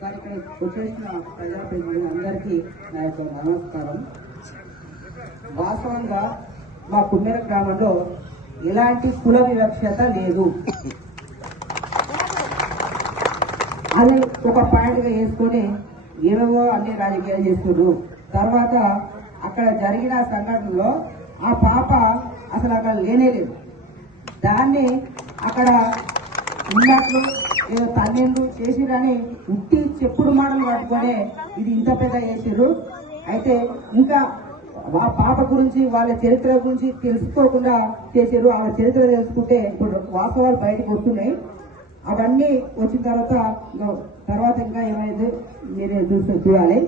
Sir ఇక్కడ వచ్చేసిన ప్రజాప్రతినిధులందరికీ నా యొక్క నమస్కారం. వాస్తవంగా మా కుమ్మెర గ్రామంలో ఎలాంటి కుల వివక్షత లేదు. అది ఒక పాయింట్గా వేసుకొని ఏవేవో అన్ని రాజకీయాలు చేస్తున్నారు. తర్వాత అక్కడ జరిగిన సంఘటనలో ఆ పాప అసలు అక్కడ లేనేలేదు. దాన్ని అక్కడ ఉన్నట్లు ఏదో తల్లిండు చేసిరని ఉట్టి చెప్పుడు మాటలు పట్టుకొని ఇది ఇంత పెద్ద చేసిర్రు. అయితే ఇంకా ఆ పాప గురించి వాళ్ళ చరిత్ర గురించి తెలుసుకోకుండా చేసారు. ఆ చరిత్ర తెలుసుకుంటే ఇప్పుడు వాస్తవాలు బయటకు వస్తున్నాయి. అవన్నీ వచ్చిన తర్వాత ఇంకా ఏమైంది మీరు చూడాలి.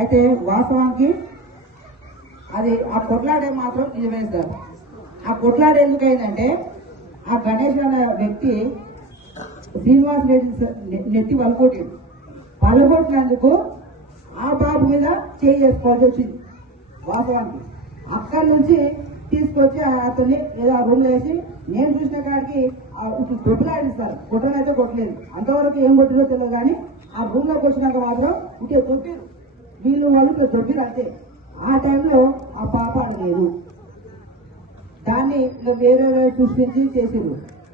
అయితే వాస్తవానికి అది ఆ కొట్లాడే మాత్రం నిజమే సార్. ఆ కొట్లాడే ఎందుకు అయిందంటే ఆ గణేష్ అనే వ్యక్తి శ్రీనివాస్ రెడ్డి నెత్తి పలగొట్టినందుకు ఆ బాబు మీద చేయి చేసుకోవాల్సి వచ్చింది. వాస్తవానికి అక్కడి నుంచి తీసుకొచ్చి అతన్ని ఏదో ఆ రూమ్ లో వేసి నేను చూసిన కాడికి కొట్టులాడిస్తారు. కొట్టనైతే కొట్టలేదు, అంతవరకు ఏం కొట్టిరో తెలియదు. కానీ ఆ రూమ్ లోకి వచ్చినాక మాత్రం ఇంకే దొబ్బిరు, వీళ్ళు వాళ్ళు దొబ్బిరు అంతే. ఆ టైంలో ఆ పాప లేదు. దాన్ని వేరే సృష్టించి చేసిరు.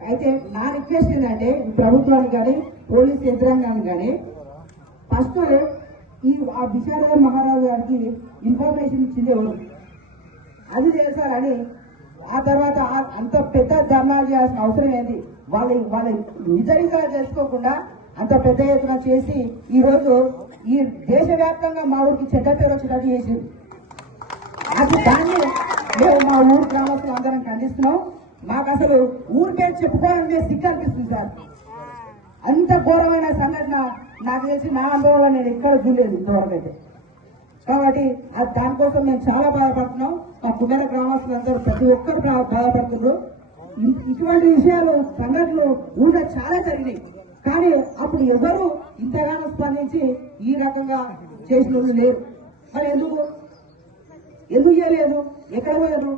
అయితే నా రిక్వెస్ట్ ఏంటంటే ప్రభుత్వానికి కానీ పోలీస్ యంత్రాంగానికి కానీ ఫస్ట్ ఆ విశారద మహారాజు గారికి ఇన్ఫర్మేషన్ ఇచ్చింది ఎవరు అది చేశారని. ఆ తర్వాత అంత పెద్ద ధర్నాలు చేయాల్సిన అవసరం ఏంది? వాళ్ళ నిజంగా తెలుసుకోకుండా అంత పెద్ద ఎత్తున చేసి ఈ రోజు ఈ దేశవ్యాప్తంగా మా ఊరికి చెడ్డ పేరు వచ్చేటట్టు చేసింది. అది దాన్ని మేము మా ఊరు గ్రామస్తులు అందరం ఖండిస్తున్నాం. మాకు అసలు ఊరి పేరు చెప్పుకోవాలంటే సిగ్గు అనిపిస్తుంది సార్. అంత ఘోరమైన సంఘటన నాకు తెలిసి నా అనుభవంలో నేను ఎక్కడ చూడలేదు ఇంతవరకైతే. కాబట్టి దానికోసం మేము చాలా బాధపడుతున్నాం. మా కుమ్మెర గ్రామస్తులందరూ ప్రతి ఒక్కరు బాధపడుతున్నారు. ఇటువంటి విషయాలు సంఘటనలు ఊళ్ళో చాలా జరిగినాయి. కానీ అప్పుడు ఎవరు ఇంతగానో స్పందించి ఈ రకంగా చేసిన వాళ్ళు లేరు. మరి ఎందుకు చేయలేదు? ఎక్కడ పోయారు?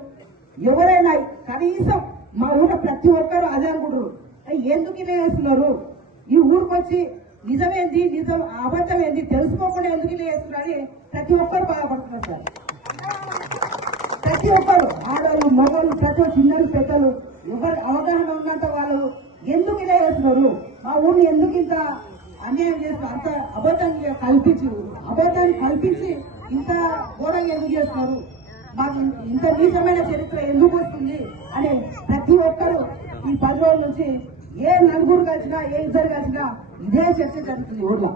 ఎవరైనా కనీసం మా ఊళ్ళో ప్రతి ఒక్కరు అదే అనుకుంటారు, ఎందుకు ఇలా చేస్తున్నారు? ఈ ఊరికి వచ్చి నిజమేంది అబద్ధం ఏంది తెలుసుకోకుండా ఎందుకు ఇలా చేస్తున్నారని ప్రతి ఒక్కరు బాధపడుతున్నారు సార్. ప్రతి ఒక్కరు ఆడవాళ్ళు మగవాళ్ళు ప్రతి చిన్నలు పెద్దలు ఎవరు అవగాహన ఉన్నంత వాళ్ళు ఎందుకు ఇలా చేస్తున్నారు? మా ఊరిని ఎందుకు ఇంత అన్యాయం చేస్తారు? అంత అబద్ధాన్ని కల్పించి ఇంత ఘోరంగా ఎందుకు చేస్తున్నారు? మాకు ఇంత నీచమైన చరిత్ర ఎందుకు వస్తుంది అని ప్రతి ఒక్కరు ఈ 10 రోజుల నుంచి ఏ నలుగురు కలిసినా ఏ ఇద్దరు కలిసినా ఇదే చర్చ జరుగుతుంది ఊర్లో.